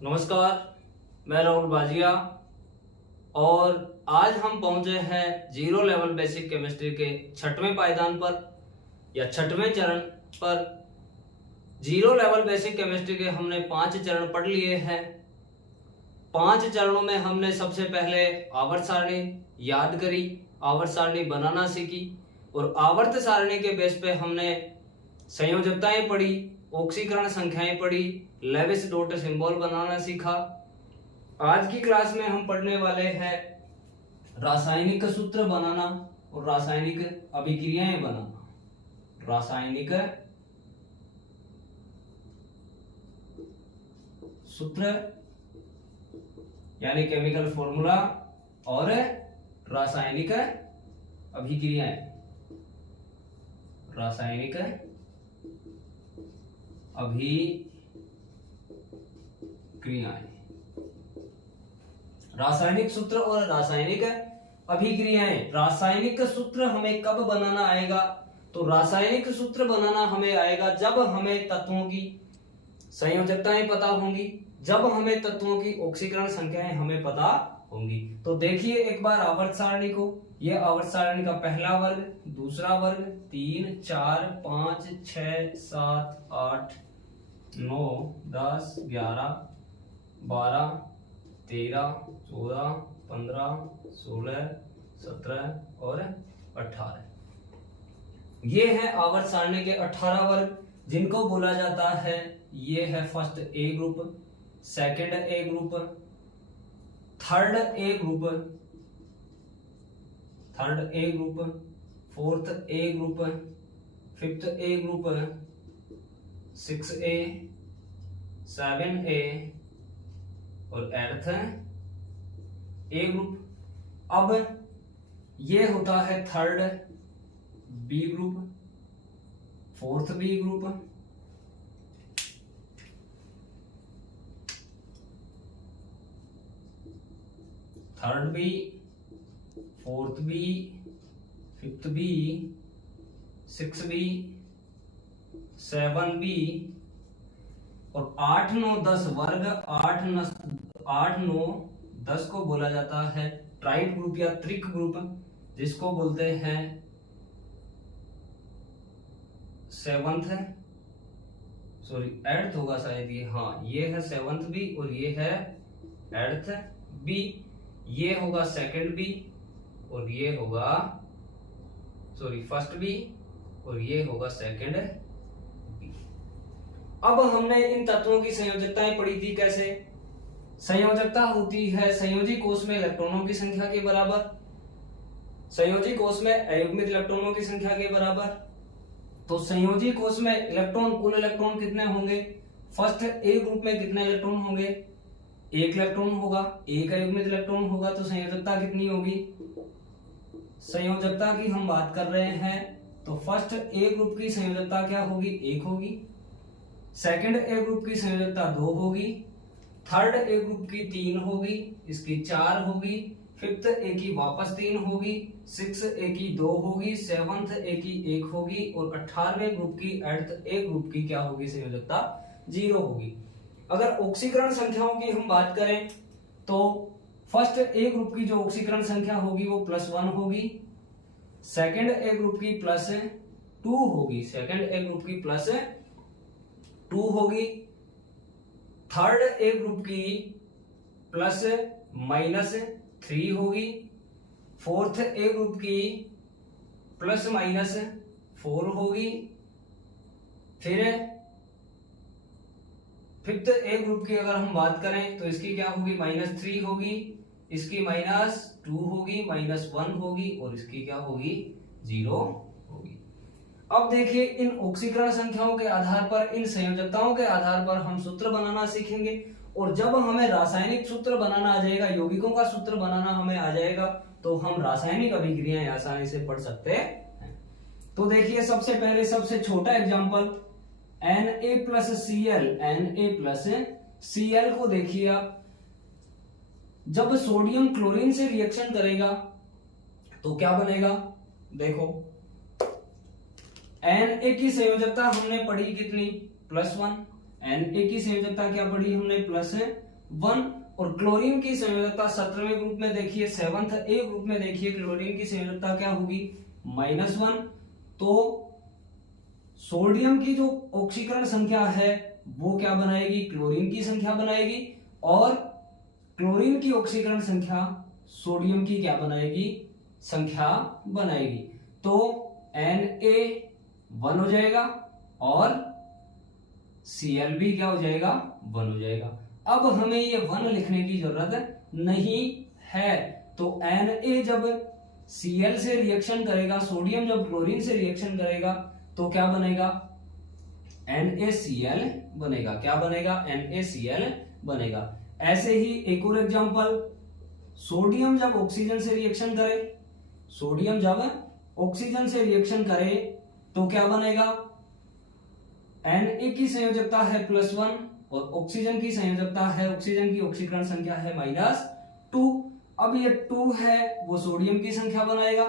नमस्कार, मैं राहुल बाजिया और आज हम पहुंचे हैं जीरो लेवल बेसिक केमिस्ट्री के छठवें पायदान पर या छठवें चरण पर। जीरो लेवल बेसिक केमिस्ट्री के हमने 5 चरण पढ़ लिए हैं। 5 चरणों में हमने सबसे पहले आवर्त सारणी याद करी, आवर्त सारणी बनाना सीखी और आवर्त सारणी के बेस पे हमने संयोजकताएं पढ़ी, ऑक्सीकरण संख्याएं पढ़ी, लेविस डॉट सिंबल बनाना सीखा। आज की क्लास में हम पढ़ने वाले हैं रासायनिक सूत्र बनाना और रासायनिक अभिक्रियाएं बनाना। रासायनिक सूत्र यानी केमिकल फॉर्मूला और रासायनिक अभिक्रियाएं। रासायनिक अभिक्रियाएं, रासायनिक सूत्र और रासायनिक अभिक्रियाएं। रासायनिक सूत्र हमें कब बनाना आएगा? तो रासायनिक सूत्र बनाना हमें आएगा जब हमें तत्वों की संयोजकताएं पता होंगी, जब हमें तत्वों की ऑक्सीकरण संख्याएं हमें पता होंगी। तो देखिए एक बार आवर्त सारणी को। यह आवर्त सारणी का पहला वर्ग, दूसरा वर्ग, 3, 4, 5, 6, 7, 8, 9, 10, 11, 12, 13, 14, 15, 16, 17 और 18। ये है आवर्त सारणी के 18 वर्ग, जिनको बोला जाता है, ये है first A group, second A group, third A group, fourth A group, fifth A group, 6A, 7A और 8th ए ग्रुप। अब ये होता है third B group, fourth B group, third B, fourth B, fifth B, 6B, 7B और 8, 9, 10 वर्ग। 8, 9, 10 को बोला जाता है ट्राइड ग्रुप या त्रिक ग्रुप, जिसको बोलते हैं एट्थ होगा शायद ये। हाँ, ये है 7th बी और ये है 8th बी। ये होगा सेकंड बी और ये होगा फर्स्ट बी और ये होगा सेकंड बी। अब हमने इन तत्वों की संयोजकताएं पढ़ी थी। कैसे संयोजकता होती है? संयोजी कोष में इलेक्ट्रॉनों की संख्या के बराबर, संयोजी कोष में अयुग्मित इलेक्ट्रॉनों की संख्या के बराबर। तो संयोजी कोष में इलेक्ट्रॉन, कुल इलेक्ट्रॉन कितने होंगे? फर्स्ट ए ग्रुप में कितने इलेक्ट्रॉन होंगे? 1 इलेक्ट्रॉन होगा। 1 अयुग्मित इलेक्ट्रॉन होगा तो संयोजकता कितनी होगी? संयोजकता की हम बात कर रहे हैं तो फर्स्ट ए ग्रुप की संयोजकता क्या होगी? 1 होगी। सेकंड ए ग्रुप की संयोजकता 2 होगी। थर्ड ए ग्रुप की 3 होगी, इसकी 4 होगी। फिफ्थ ए की वापस 3 होगी, 6 ए की 2 होगी, 7th ए की 1 होगी और 18वें ग्रुप की 8th ए ग्रुप की क्या होगी? संयोजकता 0 होगी। अगर ऑक्सीकरण संख्याओं की हम बात करें तो फर्स्ट ए ग्रुप की जो ऑक्सीकरण संख्या होगी वो +1 होगी। सेकंड ए ग्रुप की +2 होगी, सेकंड ए ग्रुप की +2 होगी। थर्ड ए ग्रुप की +-3 होगी। फोर्थ ए ग्रुप की +-4 होगी। फिर फिफ्थ ए ग्रुप की अगर हम बात करें तो इसकी क्या होगी? -3 होगी, इसकी -2 होगी, -1 होगी और इसकी क्या होगी? 0 होगी। अब देखिए इन ऑक्सीकरण संख्याओं के आधार पर, इन संयोजकताओं के आधार पर हम सूत्र बनाना सीखेंगे और जब हमें रासायनिक सूत्र बनाना आ जाएगा, यौगिकों का सूत्र बनाना हमें आ जाएगा, तो हम रासायनिक अभिक्रियाएं आसानी से पढ़ सकते हैं। तो देखिए सबसे पहले सबसे छोटा एग्जांपल Na+Cl, Na+Cl को देखिए आप, जब सोडियम क्लोरीन से रिएक्शन करेगा तो क्या बनेगा? देखो Na की संयोजकता हमने पढ़ी कितनी? +1। Na की संयोजकता क्या पढ़ी हमने? 1। और क्लोरीन की संयोजकता 17वें ग्रुप में देखिए 7th ए ग्रुप में देखिए क्लोरीन की संयोजकता क्या होगी -1। तो सोडियम की जो ऑक्सीकरण संख्या है वो क्या बनाएगी, क्लोरीन की संख्या बनाएगी, और क्लोरीन की ऑक्सीकरण संख्या सोडियम की क्या बनाएगी, संख्या बनाएगी। तो Na 1 हो जाएगा और Cl भी क्या हो जाएगा, 1 हो जाएगा। अब हमें ये 1 लिखने की जरूरत नहीं है। तो Na जब Cl से रिएक्शन करेगा, सोडियम जब क्लोरीन से रिएक्शन करेगा तो क्या बनेगा, NaCl बनेगा। क्या बनेगा, NaCl बनेगा। ऐसे ही एक और एग्जांपल, सोडियम जब ऑक्सीजन से रिएक्शन करे, सोडियम जब ऑक्सीजन से रिएक्शन करे तो क्या बनेगा, Na की संयोजकता है +1 और ऑक्सीजन की संयोजकता है, ऑक्सीजन की ऑक्सीकरण संख्या है -2। अब ये 2 है वो सोडियम की संख्या बनाएगा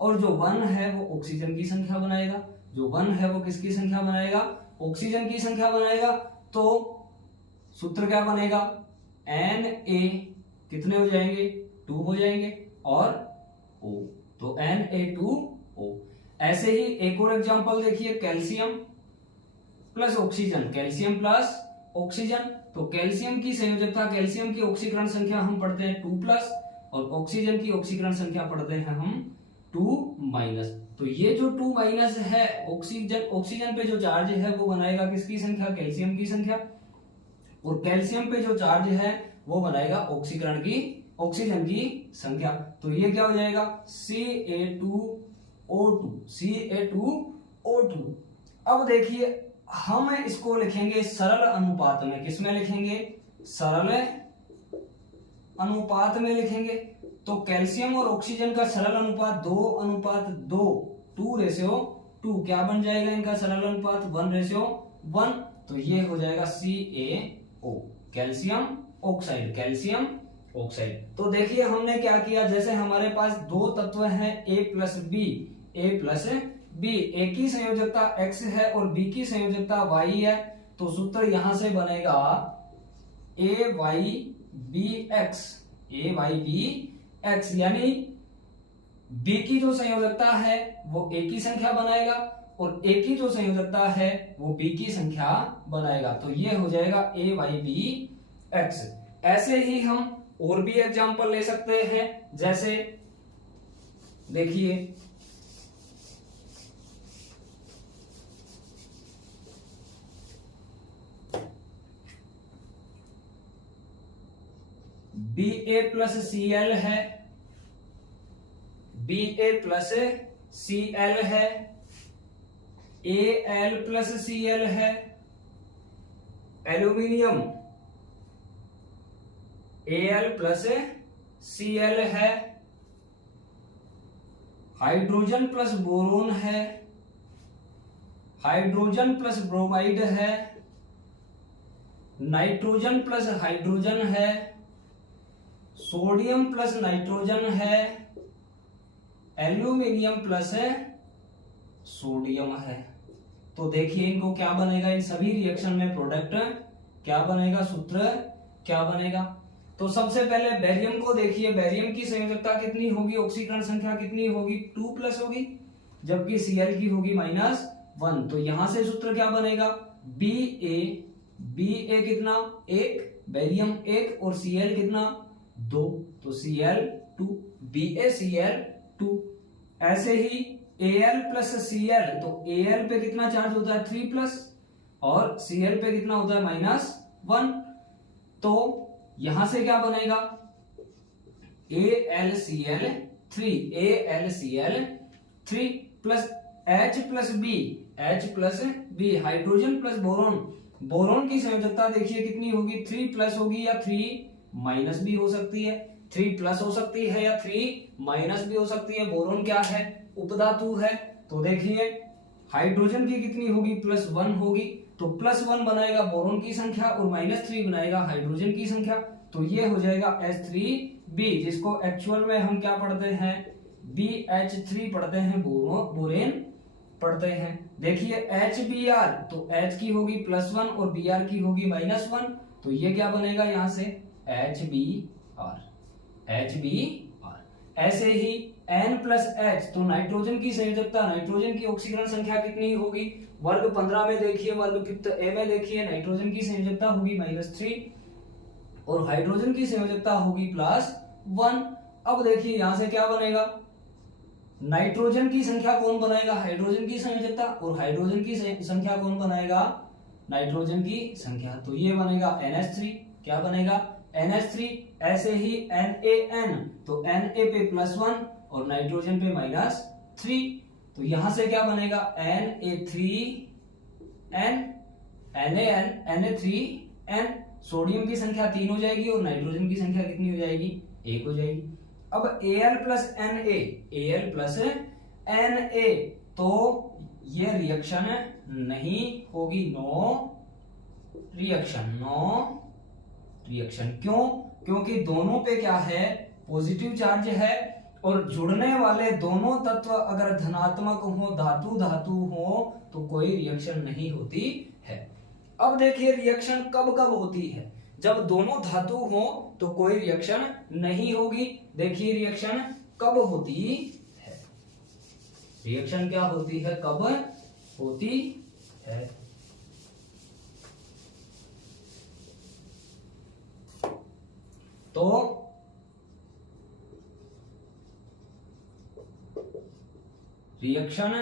और जो 1 है वो ऑक्सीजन की संख्या बनाएगा। जो 1 है वो किसकी संख्या बनाएगा, ऑक्सीजन की संख्या बनाएगा। तो सूत्र क्या बनेगा, Na कितने हो जाएंगे, 2 हो जाएंगे और O, तो Na2O। ऐसे ही एक और एग्जांपल देखिए, calcium plus oxygen, calcium plus oxygen. तो कैल्शियम की संयोजकता, कैल्शियम की ऑक्सीकरण संख्या हम पढ़ते हैं 2+ और ऑक्सीजन की ऑक्सीकरण संख्या पढ़ते हैं हम 2-। तो ये जो 2- है, ऑक्सीजन पे जो चार्ज है वो बनाएगा किसकी संख्या, कैल्शियम की संख्या, और कैल्शियम पे जो चार्ज है वो बनाएगा ऑक्सीकरण की, ऑक्सीजन की संख्या। तो ये क्या हो जाएगा, Ca2O2, Ca2O2। अब देखिए हम इसको लिखेंगे सरल अनुपात में, किसमें लिखेंगे, सरल अनुपात में लिखेंगे। तो कैल्शियम और ऑक्सीजन का सरल अनुपात 2:2, 2:2। क्या बन जाएगा इनका सरल अनुपात, 1:1। तो ये हो जाएगा CaO, calcium oxide, calcium oxide. तो देखिए हमने क्या किया, जैसे हमारे पास 2 तत्व हैं A+B, A+B, A की संयोजकता X है और B की संयोजकता Y है। तो सूत्र यहां से बनेगा AYBX, यानी B की जो संयोजकता है वो A की संख्या बनाएगा और A की जो संयोजकता है वो B की संख्या बनाएगा। तो ये हो जाएगा AYBX। ऐसे ही हम और भी एग्जांपल ले सकते हैं, जैसे देखिए BA+Cl है, BA+Cl है, Al+Cl है, एल्यूमिनियम Al+Cl है, हाइड्रोजन प्लस बोरोन है, हाइड्रोजन प्लस ब्रोमाइड है, नाइट्रोजन प्लस हाइड्रोजन है, सोडियम प्लस नाइट्रोजन है, एल्यूमिनियम प्लस सोडियम है। तो देखिए इनको क्या बनेगा, इन सभी रिएक्शन में प्रोडक्ट क्या बनेगा, सूत्र क्या बनेगा। तो सबसे पहले बेरियम को देखिए, बेरियम की संयोजकता कितनी होगी, ऑक्सीकरण संख्या कितनी होगी, 2+ होगी, जबकि Cl की होगी -1। तो यहां से सूत्र क्या बनेगा, Ba कितना 1, बेरियम 1 और Cl कितना 2, तो Cl2, BaCl2। ऐसे ही Al+Cl, तो Al पे कितना चार्ज होता है 3+ और Cl पे कितना होता है -1। तो यहां से क्या बनेगा, AlCl3 plus H+B, hydrogen plus boron. Boron की संयोजकता देखिए कितनी होगी, 3+ होगी या 3- भी हो सकती है, 3+ हो सकती है या 3- भी हो सकती है। बोरोन क्या है, उपधातु है। तो देखिए हाइड्रोजन की कितनी होगी, +1 होगी, तो +1 बनाएगा बोरोन की संख्या और -3 बनाएगा हाइड्रोजन की संख्या। तो ये हो जाएगा H3B, जिसको एक्चुअल में हम क्या पढ़ते हैं, BH3 पढ़ते हैं, बोरेन पढ़ते हैं। देखिए HBr, तो H की होगी +1 और Br की होगी -1। तो ये क्या बनेगा यहाँ से HBr, HBr। ऐसे ही N+H, तो नाइट्रोजन की संयोजकता, नाइट्रोजन की ऑक्सीकरण संख्या कितनी होगी? वर्ग 15 में देखिए, वर्ग कित ए में देखिए, नाइट्रोजन की संयोजकता होगी -3 और हाइड्रोजन की संयोजकता होगी +1। अब देखिए यहां से क्या बनेगा, नाइट्रोजन की संख्या कौन बनाएगा? हाइड्रोजन की संयोजकता, और हाइड्रोजन की संख्या कौन बनाएगा? नाइट्रोजन की संख्या। तो ये बनेगा NH3, क्या बनेगा? NH3। ऐसे ही NaN, तो Na पे +1 और नाइट्रोजन पे -3, तो यहां से क्या बनेगा? Na3N, NaN, Na3N। सोडियम की संख्या 3 हो जाएगी और नाइट्रोजन की संख्या कितनी हो जाएगी? 1 हो जाएगी। अब Al + Na, Al + Na, तो ये रिएक्शन नहीं होगी, नो रिएक्शन, नो रिएक्शन। क्यों? क्योंकि दोनों पे क्या है? पॉजिटिव चार्ज है, और जुड़ने वाले दोनों तत्व अगर धनात्मक हो, धातु धातु हो, तो कोई रिएक्शन नहीं होती है। अब देखिए रिएक्शन कब कब होती है? जब दोनों धातु हो तो कोई रिएक्शन नहीं होगी। देखिए रिएक्शन कब होती है? रिएक्शन क्या होती है, कब होती है? तो रिएक्शन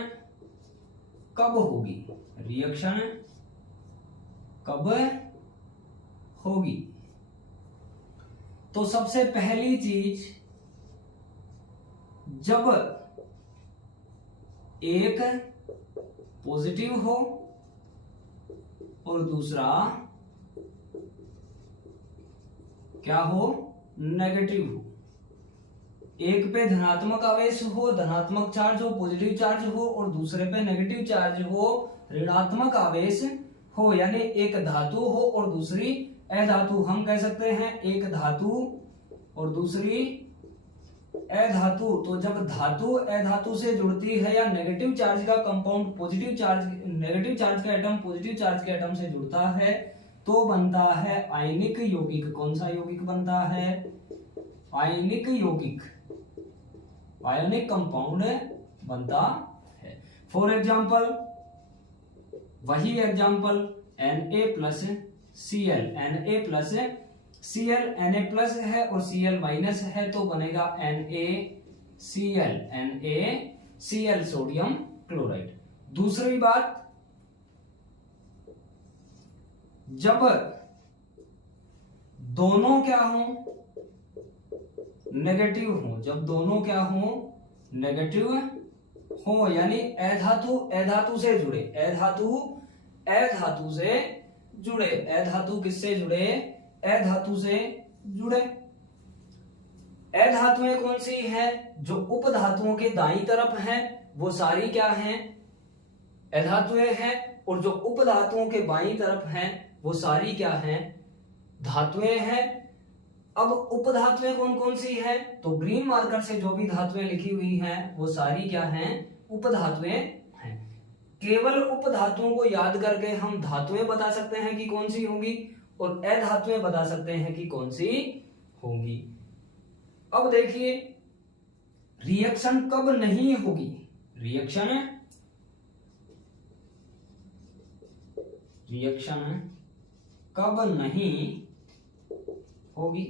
कब होगी? रिएक्शन कब होगी? तो सबसे पहली चीज, जब एक पॉजिटिव हो और दूसरा क्या हो? नेगेटिव हो। एक पे धनात्मक आवेश हो, धनात्मक चार्ज हो, पॉजिटिव चार्ज हो, और दूसरे पे नेगेटिव चार्ज हो, ऋणात्मक आवेश हो, यानी एक धातु हो और दूसरी अधातु। हम कह सकते हैं एक धातु और दूसरी अधातु। तो जब धातु अधातु से जुड़ती है या नेगेटिव चार्ज का compound positive charge, negative charge का एटम पॉजिटिव चार्ज के एटम से जुड़ता है, तो बनता है आयनिक यौगिक। कौन सा यौगिक बनता है? आयनिक यौगिक, आयनिक कंपाउंड बनता है। फॉर एग्जाम्पल, वही एग्जाम्पल Na+Cl, Na+Cl, Na+ है और Cl- है, तो बनेगा NaCl, NaCl सोडियम क्लोराइड। दूसरी बात, जब दोनों क्या हो? नेगेटिव हो। जब दोनों क्या हो? नेगेटिव हो, यानी अधातु अधातु से जुड़े, अधातु अधातु से जुड़े, अधातु किससे जुड़े? अधातु से जुड़े। अधातुएं कौन सी हैं? जो उपधातुओं के दाईं तरफ हैं वो सारी क्या हैं? अधातुएं हैं, और जो उपधातुओं के बाईं तरफ हैं वो सारी क्या हैं? धातुएं हैं। अब उपधातुएं कौन कौन सी हैं? तो ग्रीन मार्कर से जो भी धातुएं लिखी हुई हैं वो सारी क्या हैं? उपधातुएं हैं। केवल उपधातुओं को याद करके हम धातुएं बता सकते हैं कि कौन सी होंगी, और अधातुएं बता सकते हैं कि कौन सी होंगी। अब देखिए रिएक्शन कब नहीं होगी? रिएक्शन कब नहीं होगी?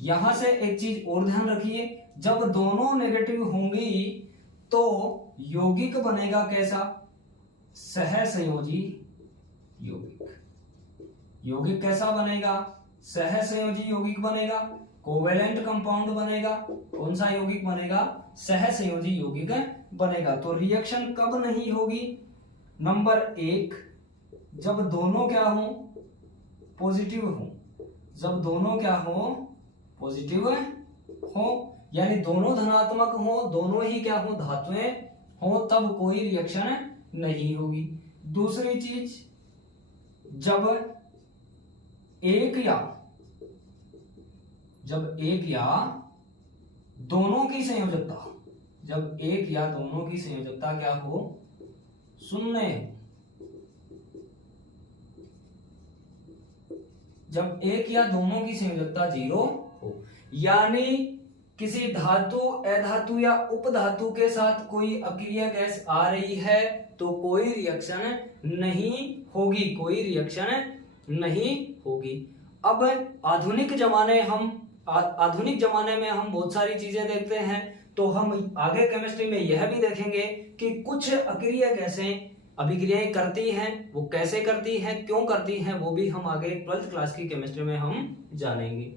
यहां से एक चीज और ध्यान रखिए, जब दोनों नेगेटिव होंगी तो यौगिक बनेगा कैसा? सहसंयोजी यौगिक। यौगिक कैसा बनेगा? सहसंयोजी यौगिक बनेगा, कोवेलेंट कंपाउंड बनेगा। कौन सा यौगिक बनेगा? सहसंयोजी यौगिक बनेगा। तो रिएक्शन कब नहीं होगी? नंबर 1, जब दोनों क्या हो? पॉजिटिव हो। जब दोनों क्या हो? पॉजिटिव हो, यानी दोनों धनात्मक हो, दोनों ही क्या हो? धातुएं हो, तब कोई रिएक्शन नहीं होगी। दूसरी चीज, जब एक या दोनों की संयोजकता, जब एक या दोनों की संयोजकता क्या हो? शून्य। जब एक या दोनों की संयोजकता 0 हो, यानी किसी धातु, अधातु या उपधातु के साथ कोई अक्रिय गैस आ रही है तो कोई रिएक्शन नहीं होगी, कोई रिएक्शन नहीं होगी। अब आधुनिक जमाने में हम बहुत सारी चीजें देखते हैं, तो हम आगे केमिस्ट्री में यह भी देखेंगे कि कुछ अक्रिय गैसें अभिक्रियाएं करती हैं, वो कैसे करती हैं, क्यों करती हैं, वो भी हम आगे 12th क्लास की केमिस्ट्री में हम जानेंगे।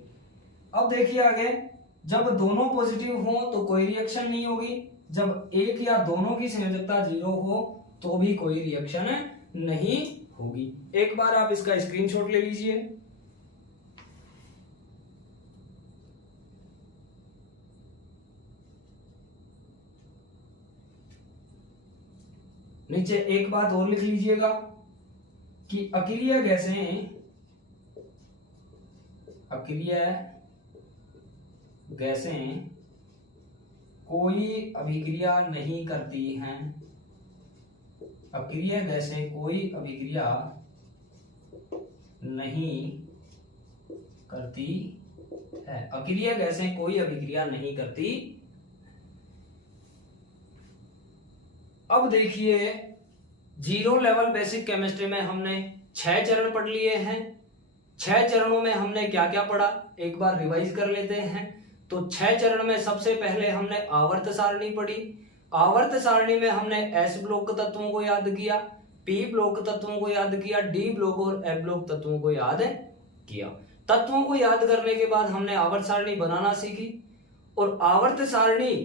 अब देखिए आगे, जब दोनों पॉजिटिव हो तो कोई रिएक्शन नहीं होगी, जब एक या दोनों की संयोजकता 0 हो तो भी कोई रिएक्शन नहीं होगी। एक बार आप इसका स्क्रीनशॉट ले लीजिए। नीचे एक बात और लिख लीजिएगा कि अक्रिय गैसें कोई अभिक्रिया नहीं करती हैं, अक्रिय गैसें कोई अभिक्रिया नहीं करती है, अक्रिय गैसें कोई अभिक्रिया नहीं करती। अब देखिए, 0 लेवल बेसिक केमिस्ट्री में हमने 6 चरण पढ़ लिए हैं। 6 चरणों में हमने क्या क्या पढ़ा, एक बार रिवाइज कर लेते हैं। तो 6 चरण में सबसे पहले हमने आवर्त सारणी पढ़ी। आवर्त सारणी में हमने एस ब्लॉक तत्वों को याद किया, पी ब्लॉक तत्वों को याद किया, डी ब्लॉक और ए ब्लॉक तत्वों को याद किया। तत्वों को याद करने के बाद हमने आवर्त सारणी बनाना सीखी, और आवर्त सारणी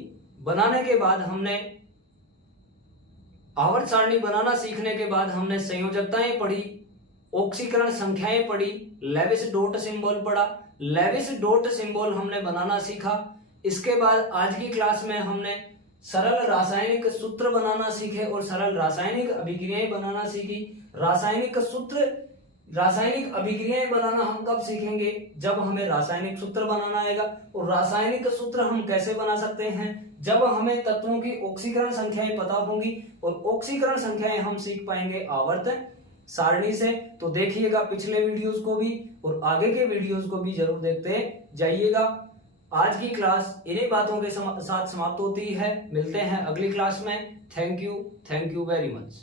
बनाने के बाद आवर्त सारणी बनाना सीखने के बाद हमने संयोजकताएं पढ़ी, ऑक्सीकरण संख्याएं पढ़ी, लेविस डॉट सिंबल पढ़ा, लेविस डॉट सिंबल हमने बनाना सीखा। इसके बाद आज की क्लास में हमने सरल रासायनिक सूत्र बनाना सीखे और सरल रासायनिक अभिक्रियाएं बनाना सीखी। रासायनिक अभिक्रियाएं बनाना हम कब सीखेंगे, जब हमें रासायनिक सूत्र बनाना आएगा। और रासायनिक सूत्र हम कैसे बना सकते हैं, जब हमें तत्वों की ऑक्सीकरण संख्याएं पता होंगी, और ऑक्सीकरण संख्याएं हम सीख पाएंगे आवर्त सारणी से। तो देखिएगा पिछले वीडियोस को भी और आगे के वीडियोस को भी जरूर देखते जाइएगा। आज की क्लास इन्हीं बातों के साथ समाप्त होती है। मिलते हैं अगली क्लास में। Thank you very much.